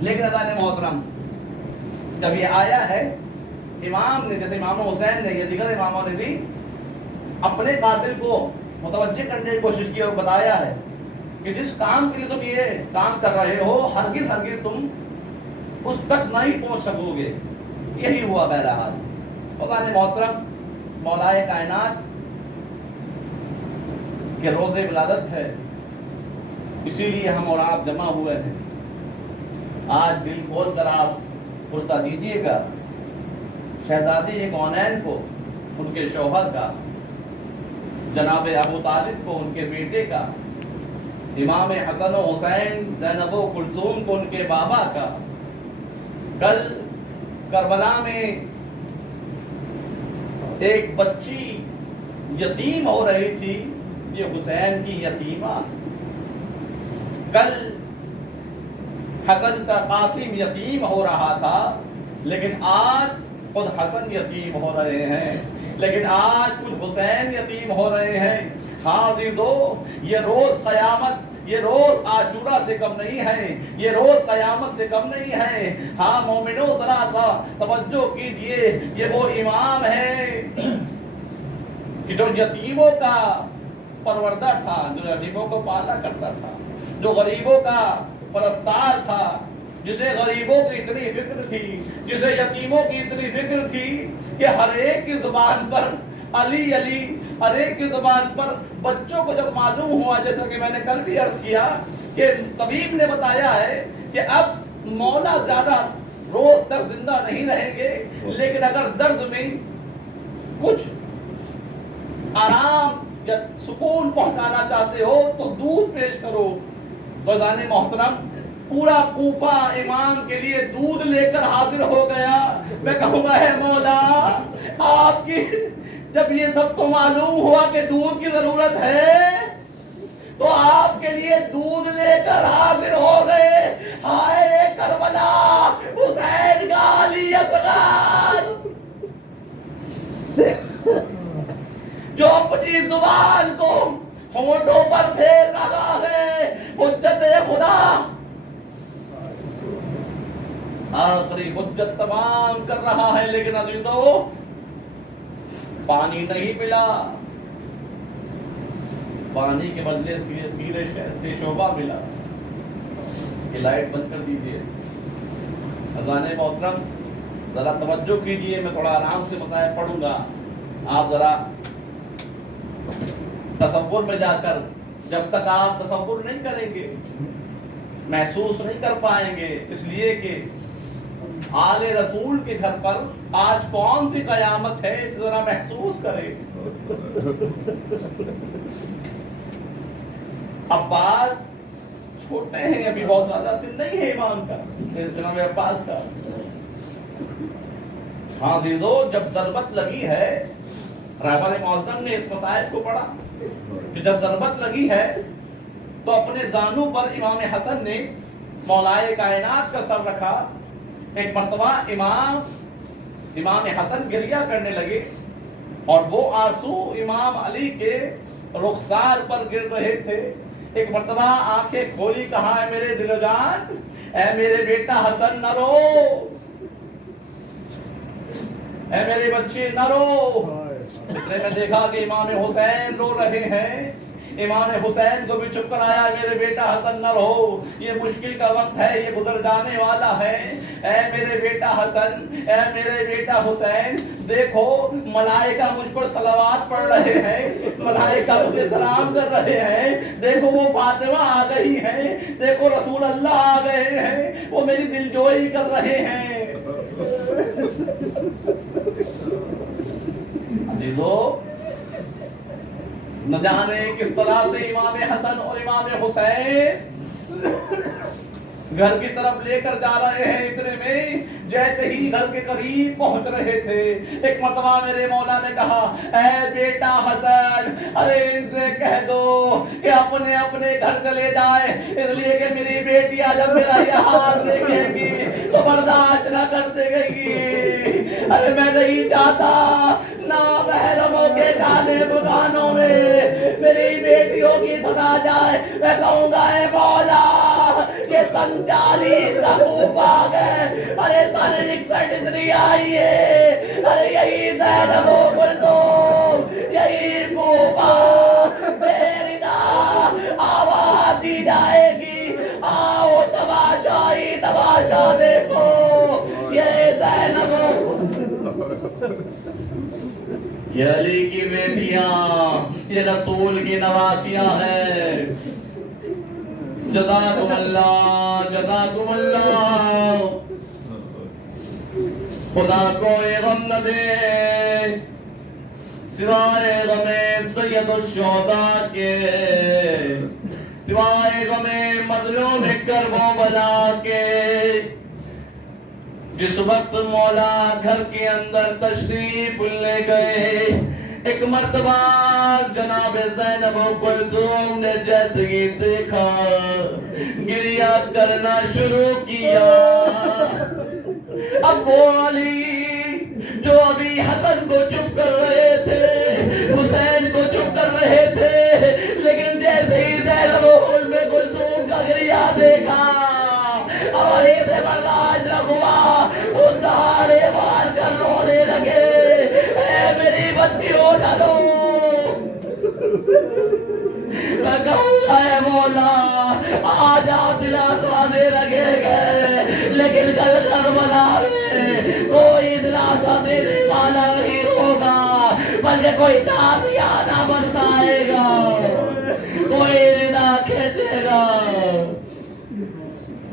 لیکن عزیزان محترم جب یہ آیا ہے امام نے، جیسے امام حسین نے یا دیگر اماموں نے بھی اپنے قاتل کو متوجہ کرنے کی کوشش کی اور بتایا ہے کہ جس کام کے لیے تم یہ کام کر رہے ہو ہرگز ہرگز تم اس تک نہیں پہنچ سکو گے. یہی ہوا بہرحال. عزیزان محترم مولائے کائنات کہ روز ولادت ہے، اسی لیے ہم اور آپ جمع ہوئے ہیں. آج دل کھول کر آپ فرصہ دیجیے گا شہزادی کونین کو، ان کے شوہر کا، جناب ابو طالب کو ان کے بیٹے کا، امام حسن و حسین، زینب و کلثوم کو ان کے بابا کا. کل کربلا میں ایک بچی یتیم ہو رہی تھی، یہ حسین کی یتیمہ. کل حسن کا قاسم یتیم ہو رہا تھا، لیکن آج خود حسن یتیم ہو رہے ہیں، لیکن آج کچھ حسین یتیم ہو رہے ہیں. ہاں عزیزو، یہ روز قیامت، یہ روز عاشورہ سے کم نہیں ہے، یہ روز قیامت سے کم نہیں ہے. ہاں مومنو ذرا سا توجہ کیجئے، یہ وہ امام ہے کہ جو یتیموں کا پروردہ تھا، جو یتیموں کو پالا کرتا تھا، جو غریبوں کا پرستار تھا، جسے غریبوں کی اتنی فکر تھی، جسے یتیموں کی اتنی فکر تھی کہ ہر ایک کی زبان پر علی علی، ہر ایک کی زبان پر. بچوں کو جب معلوم ہوا، جیسا کہ میں نے کل بھی عرض کیا کہ طبیب نے بتایا ہے کہ اب مولا زیادہ روز تک زندہ نہیں رہیں گے، لیکن اگر درد میں کچھ آرام یا سکون پہنچانا چاہتے ہو تو دودھ پیش کرو. تو عزیزان محترم پورا کوفہ امام کے لیے دودھ لے کر حاضر ہو گیا. میں کہوں گا ہے مولا، آپ کی جب یہ سب کو معلوم ہوا کہ دودھ کی ضرورت ہے تو آپ کے لیے دودھ لے کر حاضر ہو گئے. ہائے کربلا، حسین کا علی اصغر جو اپنی زبان کو ہونٹوں پر پھیر رہا ہے، حجت خدا آخری حجت تمام کر رہا ہے. لیکن عزیزو پانی نہیں ملا، پانی کے بدلے پیرے سے شعبہ ملا. یہ لائٹ بند کر دیجیے. عزیزان محترم ذرا توجہ کیجیے، میں تھوڑا آرام سے مسائل پڑھوں گا، آپ ذرا تصور میں جا کر، جب تک آپ تصور نہیں کریں گے محسوس نہیں کر پائیں گے. اس لیے کہ آل رسول کے گھر پر آج کون سی قیامت ہے، اس ذرا محسوس کریں. عباس چھوٹے ہیں، ابھی بہت زیادہ سن نہیں ہے امام کا، جناب عباس کا. ہاں عزیزو جب ضربت لگی ہے، رہبر معظم نے اس مسائل کو پڑھا کہ جب ضربت لگی ہے تو اپنے زانو پر امام حسن نے مولائے کائنات کا سر رکھا. ایک مرتبہ امام حسن گریہ کرنے لگے اور وہ آنسو امام علی کے رخسار پر گر رہے تھے. ایک مرتبہ آنکھیں کھولی، کہا اے میرے دل و جان، اے میرے بیٹا حسن نہ رو، اے میرے بچے نہ رو. اتنے میں دیکھا کہ امام حسین رو رہے ہیں. امام حسین کو بھی چپ کر آیا، میرے بیٹا حسن نہ رہو، یہ مشکل کا وقت ہے، یہ گزر جانے والا ہے. اے میرے بیٹا حسن، اے میرے بیٹا حسین، دیکھو ملائکہ مجھ پر صلوات پڑھ رہے ہیں، ملائکہ مجھے سلام کر رہے ہیں. دیکھو وہ فاطمہ آ گئی ہیں، دیکھو رسول اللہ آ گئے ہیں، وہ میری دلجوئی کر رہے ہیں. عزیزو نہ جانے کس طرح سے امام حسن اور امام حسین گھر کی طرف لے کر جا رہے ہیں. اتنے میں جیسے ہی گھر کے قریب پہنچ رہے تھے، ایک مرتبہ میرے مولا نے کہا اے بیٹا حسن، ارے ان سے کہہ دو کہ اپنے اپنے گھر چلے جائے، اس لیے کہ میری بیٹیاں جب میرا یہ حال دیکھے گی تو برداشت نہ کر سکے گی. ارے میں نہیں چاہتا نامحرموں کے گانے بگانوں میں میری بیٹیوں کی سنا جائے. میں کہوں گا اے مولا یہ سن 40 کا کوفہ ہے، ارے سن 61 اتنی آئی ہے، ارے یہی زینب و کلثوم، یہی کوفہ میری نا آواز دی جائے گی، آؤ تماشا ہی تماشا دیکھو، یہ زینب یہ علی کی بیٹیاں، یہ رسول کی نواسیاں ہیں۔ جزاکم اللہ، جزاکم اللہ۔ خدا کوئی غم نہ دے سوائے غم سید الشہداء کے، سوائے غم مظلوم کرب و بلا کے۔ جس وقت مولا گھر کے اندر تشریف لے گئے، ایک مرتبہ جناب زینب و کلثوم نے جیسے ہی دیکھا گریہ کرنا شروع کیا۔ اب وہ علی جو ابھی حسن کو چپ کر رہے تھے، حسین کو چپ کر رہے تھے، لیکن جیسے ہی زینب و کلثوم کا گریہ دیکھا اب علی سے برداشت نہ ہوا، وہ دہاڑے مار کر رونے لگے، اے میری بچیوں ڈالو۔ میں کہوں گا اے مولا آج آپ دلاسا دے لگے گئے، لیکن کل کربلا میں کوئی دلاسا دینے والا نہیں ہوگا، بلکہ کوئی تازیانہ برسائے گا، کوئی نہ کھینچے گا،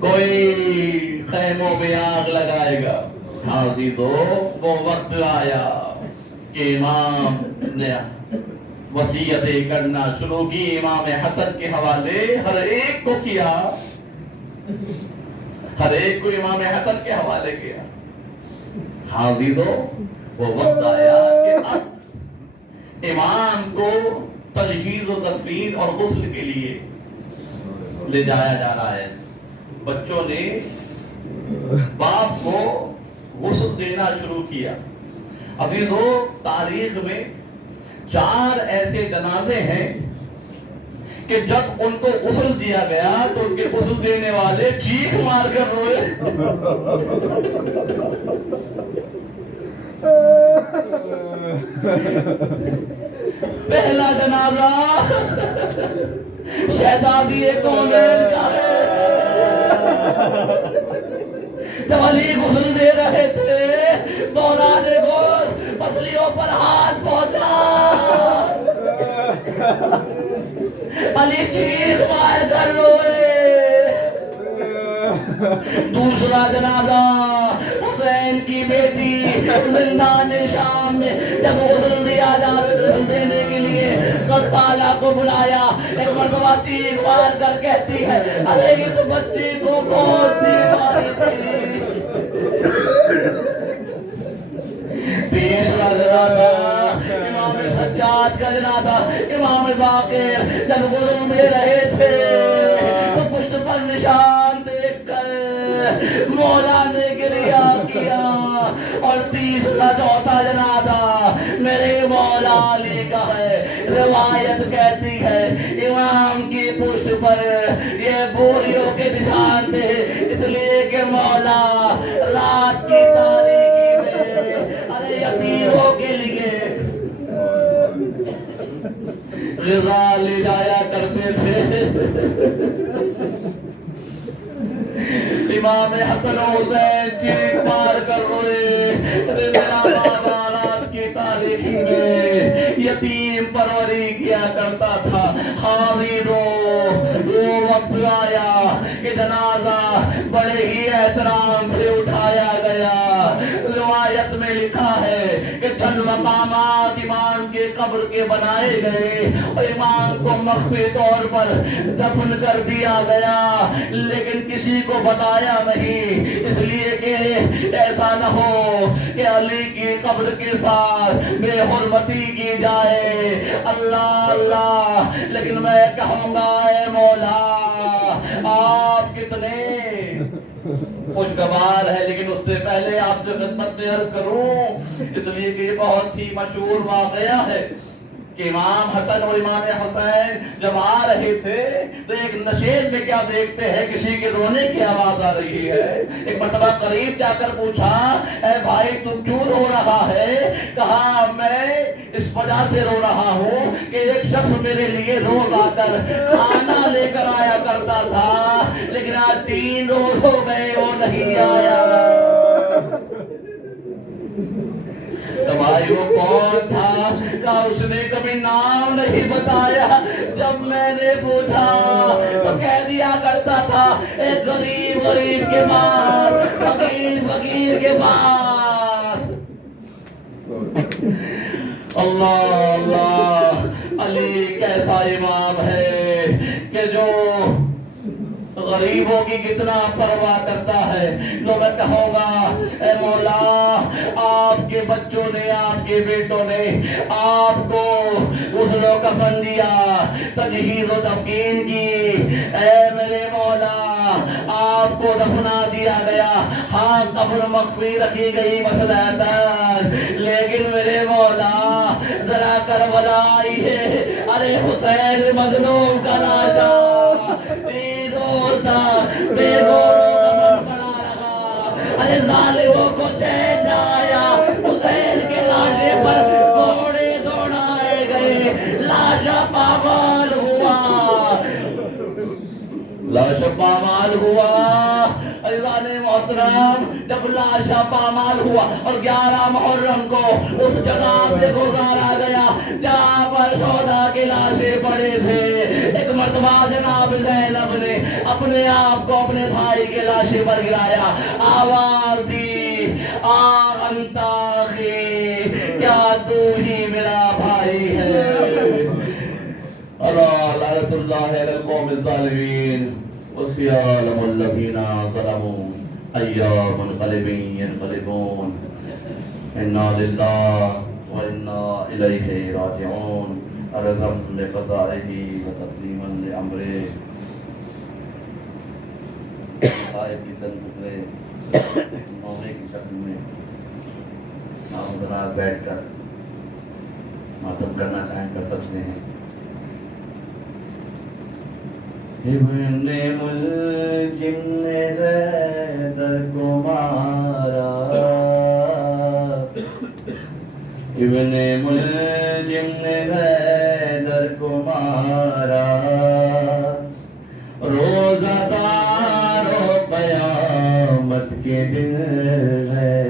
کوئی خیموں میں آگ لگائے گا۔ عزیزو وہ وقت آیا کہ امام نے وصیتیں کرنا شروع کی، امام حسن کے حوالے ہر ایک کو کیا، ہر ایک کو امام حسن کے حوالے کیا۔ عزیزو وہ وقت آیا کہ اب امام کو تجہیز و تدفین اور غسل کے لیے لے جایا جا رہا ہے۔ بچوں نے باپ کو غسل دینا شروع کیا۔ عزیزو تاریخ میں 4 ایسے جنازے ہیں کہ جب ان کو غسل دیا گیا تو ان کے غسل دینے والے چیخ مار کر روئے۔ پہلا جنازہ شہزادی کونین کا ہے۔ جب علی غسل دے رہے تھے دوران غسل پسلیوں پر ہاتھ پہنچا، علی چیخ مار کر روئے۔ دوسرا جنازہ حسین کی بیٹی زندان شام میں جب غسل دیا غسل دینے کے لیے قصالہ کو بلایا، ایک مرتبہ چیخ مار کر کہتی ہے ارے اس بچی کو کون سی ماری تھی۔ تیسرا جنازہ امام سجاد کا جنازہ، امام باقر جب غسل دے رہے تھے تو پشت پر نشان دیکھ کر مولا نے گریہ کیا۔ اور تیسرا چوتھا جنازہ میرے مولا علی کا ہے۔ روایت کہتی ہے امام کی پشت پر یہ بوریوں کے نشان تھے، اس لیے کہ مولا رات کی تاریکی میں ارے یتیموں کے لیے غذا لے جایا کرتے تھے۔ امام حسن و حسین چیخ مار کر روئے۔ رات کی تاریخی میں یتیم پروری کیا کرتا تھا۔ حاضروں وہ وقت آیا کہ جنازہ بڑے ہی احترام سے اٹھایا گیا۔ روایت میں لکھا ہے کہ چند مقامات امام کے قبر کے بنائے گئے اور امام کو مخفی طور پر دفن کر دیا گیا، لیکن کسی کو بتایا نہیں، اس لیے کہ ایسا نہ ہو کہ علی کی قبر کے ساتھ بے حرمتی کی جائے۔ اللہ اللہ، لیکن میں کہوں گا اے مولا آپ کتنے خوشگوار ہے، لیکن اس سے پہلے آپ سے خدمت میں عرض کروں، اس لیے کہ یہ بہت ہی مشہور واقعہ ہے۔ کہ امام حسن اور امام حسین جب آ رہے تھے تو ایک نشیب میں کیا دیکھتے ہیں، کسی کے رونے کی آواز آ رہی ہے۔ ایک مرتبہ قریب جا کر پوچھا، اے بھائی تم کیوں رو رہا ہے؟ کہا میں اس وجہ سے رو رہا ہوں کہ ایک شخص میرے لیے روز آ کر کھانا لے کر آیا کرتا تھا، لیکن آج 3 روز ہو گئے وہ نہیں آیا۔ بھائی وہ کون تھا؟ کہا اس نے کبھی نام نہیں بتایا، جب میں نے پوچھا تو کہہ دیا کرتا تھا ایک غریب غریب کے پاس، فقیر فقیر کے پاس۔ اللہ اللہ، علی کیسا امام ہے کہ جو غریبوں کی کتنا پرواہ کرتا ہے۔ تو میں کہوں گا اے مولا، آپ کے بچوں نے، آپ کے بیٹوں نے آپ کو غسل و کفن دیا، تجہیز و تفکین کی، اے میرے مولا آپ کو دفنا دیا گیا، ہاں قبر مخفی رکھی گئی مسئلہ تر، لیکن میرے مولا ذرا کربلا آئی ہے، ارے حسین مظلوم کا لاشا بے گوروں کا من پڑا رہا، ارے ظالموں کو چین نہ آیا، حسین کے لاشے پر گھوڑے دوڑائے گئے، لاشا پامال ہوا، لاشا پامال ہوا۔ اللہ نے محترم جب لاشا پامال ہوا اور 11 محرم کو اس جگہ سے گزارا گیا جہاں پر سودا کی لاشیں پڑے تھے، ایک مرتبہ جناب زینب نے اپنے آپ کو اپنے بھائی کے لاشے پر گرایا، آواز دی، انت اخی، کیا تو ہی میرا بھائی ہے؟ اللہ لعنت اللہ علی القوم الظالمین، وسيعلم الذين ظلموا أيام منقلب ينقلبون، إنا لله وإنا إليه راجعون، عرضا لقضائه وتسليما لأمره۔ صاحب کی چند ٹکڑے نوحے کی شکل میں آپ حضرات بیٹھ کر ماتم کرنا چاہیں کر سکتے ہیں۔ ابن ملجم نے حیدر کو مارا، ابن ملجم نے حیدر کو مارا، روزہ دار و قیامت کے دن ہے،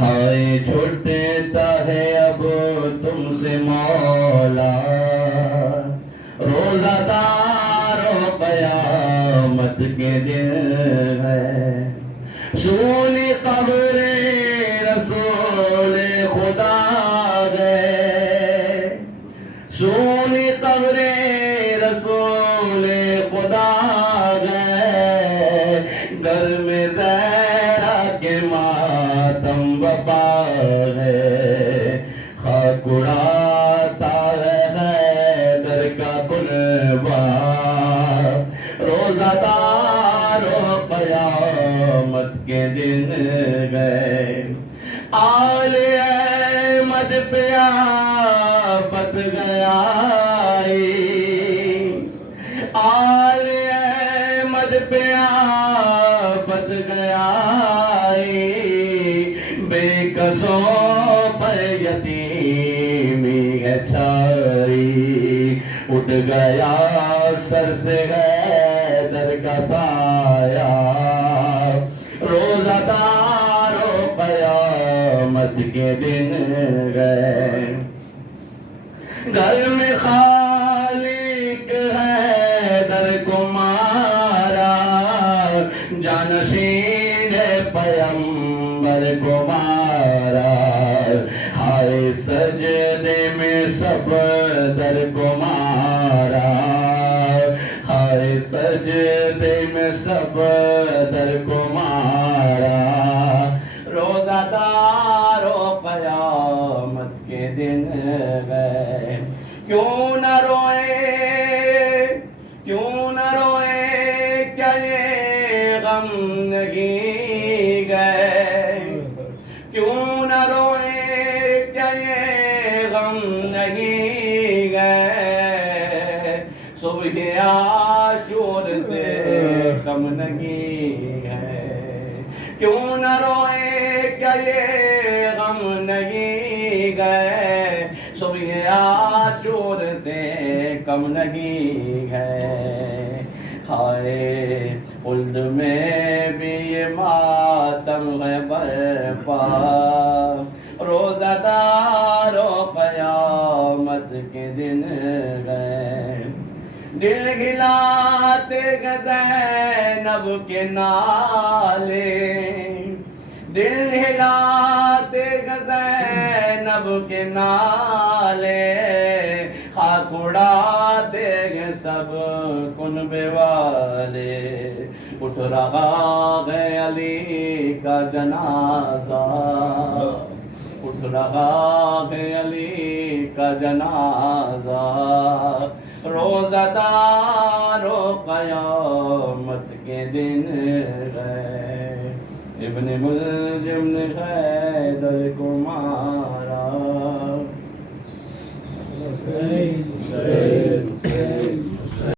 ہائے چھوٹتا ہے اب تم سے مولا، روزہ دار و قیامت کے دن ہے، سونی قبر رسول خدا گئے، سونی قبر رسول خدا گئے، گھر میں زہرا کے ماتم وفا ہے، خاک اڑاتا ہے حیدر کا کنبہ، روزہ دار و قیامت کے دن گئے، آل احمد پہ آفت گیا، آل احمد پہ آفت گیا، بے کسوں پر یتیمی ہے چھائی، اٹھ گیا سر سے حیدر کا سایہ، روزہ دار و قیامت کے دن گئے، گھر میں خالق حیدر کو مارا، جانشین پیمبر کو مارا، ہائے سجدے میں سب در کو مارا، ہائے سجدے میں سب در کو مارا، روزہ دار و قیامت کے دن گئے، کیوں نہ روئے، کیوں نہ روئے، کیا یہ غم نہیں گئے، کیوں نہ روئے، کیا یہ غم غم نہیں ہے، کیوں نہ روئے کیا یہ غم نہیں گئے، صبح عاشور سے کم نہیں ہے، ہائے خلد میں بھی یہ ماتم ہے برپا، روزہ دار و قیامت کے دن گئے، دل ہلاتے گئے زینب کے نالے، دل ہلاتے گئے زینب کے نالے، خاک اڑاتے گئے سب کنبے والے، اٹھ رہا ہے علی کا جنازہ، اٹھ رہا ہے علی کا جنازہ، روزہ دار و قیامت کے دن گئے، ابن ملجم نے حیدر کو مارا،